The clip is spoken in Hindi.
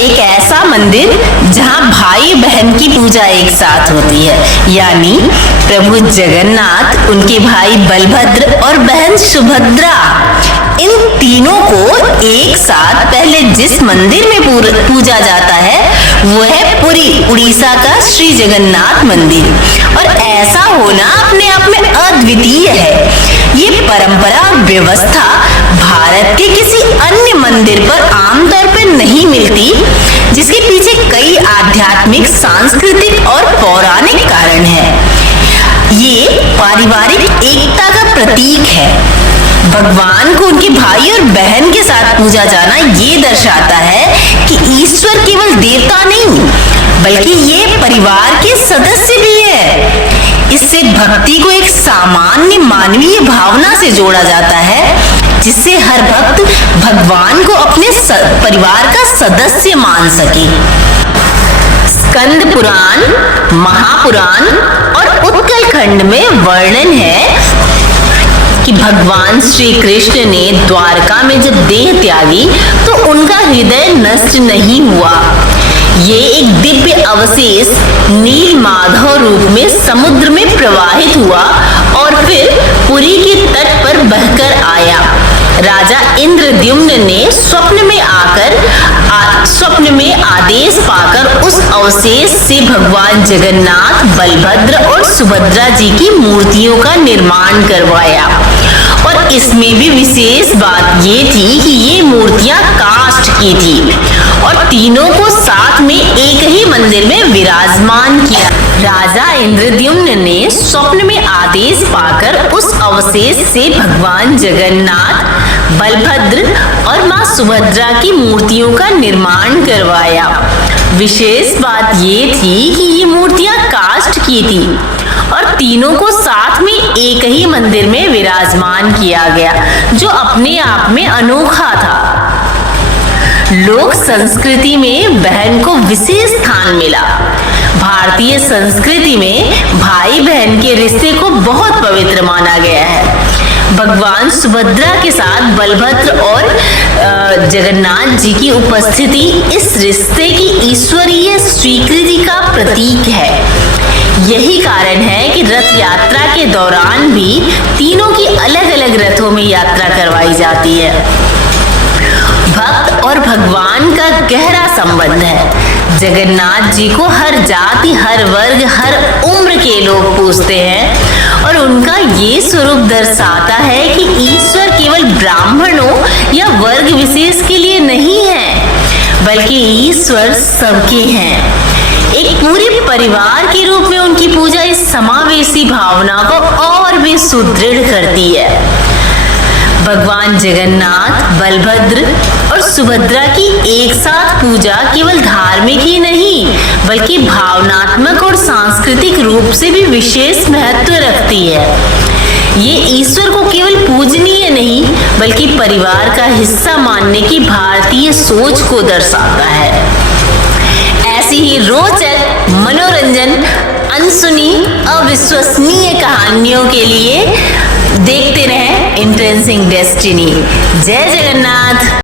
एक ऐसा मंदिर जहां भाई बहन की पूजा एक साथ होती है, यानी प्रभु जगन्नाथ, उनके भाई बलभद्र और बहन सुभद्रा। इन तीनों को एक साथ पहले जिस मंदिर में पूजा जाता है वो है पुरी, उड़ीसा का श्री जगन्नाथ मंदिर। और ऐसा होना अपने आप में अद्वितीय है। ये परंपरा और व्यवस्था भारत के किसी अन्य मंदिर पर आमतौर पर नहीं मिलती, जिसके पीछे कई आध्यात्मिक, सांस्कृतिक और पौराणिक कारण हैं। ये पारिवारिक एकता का प्रतीक है। भगवान को उनके भाई और बहन के साथ पूजा जाना ये दर्शाता है कि ईश्वर केवल देवता नहीं, बल्कि ये परिवार के सदस्य भी है। इससे भक्ति को एक सामान्य मानवीय भावना से जोड़ा जाता है, जिससे हर भक्त भगवान को अपने परिवार का सदस्य मान सके। स्कंद पुराण, महापुराण और उत्कल खंड में वर्णन है कि भगवान श्री कृष्ण ने द्वारका में जब देह त्यागी तो उनका हृदय नष्ट नहीं हुआ। ये एक दिव्य अवशेष नील माधव रूप में समुद्र में प्रवाहित हुआ और फिर पुरी के तट पर बहकर आया। राजा इंद्रद्युम्न ने स्वप्न में आदेश पाकर उस अवशेष से भगवान जगन्नाथ, बलभद्र और सुभद्रा जी की मूर्तियों का निर्माण करवाया। और इसमें भी विशेष बात ये थी कि ये मूर्तियां काष्ठ की थी और तीनों को साथ में एक ही मंदिर में विराजमान किया। राजा इंद्रद्युम्न ने स्वप्न में आदेश पाकर उस अवशेष से भगवान जगन्नाथ, बलभद्र और मां सुभद्रा की मूर्तियों का निर्माण करवाया। विशेष बात ये थी कि ये मूर्तियां काष्ठ की थी और तीनों को साथ में एक ही मंदिर में विराजमान किया गया, जो अपने आप में अनोखा था। लोक संस्कृति में बहन को विशेष स्थान मिला। भारतीय संस्कृति में भाई बहन के रिश्ते को बहुत पवित्र माना गया है। भगवान सुभद्रा के साथ बलभद्र और जगन्नाथ जी की उपस्थिति इस रिश्ते की ईश्वरीय स्वीकृति का प्रतीक है। यही कारण है कि रथ यात्रा के दौरान भी तीनों की अलग अलग रथों में यात्रा करवाई जाती है। भक्त और भगवान का गहरा संबंध है। जगन्नाथ जी को हर जाति, हर वर्ग, हर उम्र के लोग पूजते हैं और उनका ये स्वरूप दर्शाता है कि ईश्वर केवल ब्राह्मणों या वर्ग विशेष के लिए नहीं है, बल्कि ईश्वर सबके हैं। एक पूरे परिवार के रूप में उनकी पूजा इस समावेशी भावना को और भी सुदृढ़ करती है। भगवान जगन्नाथ, बलभद्र और सुभद्रा की एक साथ पूजा केवल धार्मिक ही नहीं, बल्कि भावनात्मक और सांस्कृतिक रूप से भी विशेष महत्व रखती है। ये ईश्वर को केवल पूजनीय नहीं, बल्कि परिवार का हिस्सा मानने की भारतीय सोच को दर्शाता है। ऐसी ही रोचक, मनोरंजन, अनसुनी, अविश्वसनीय कहानियों के लिए देखते रहें एंट्रेंसिंग डेस्टिनी। जय जगन्नाथ।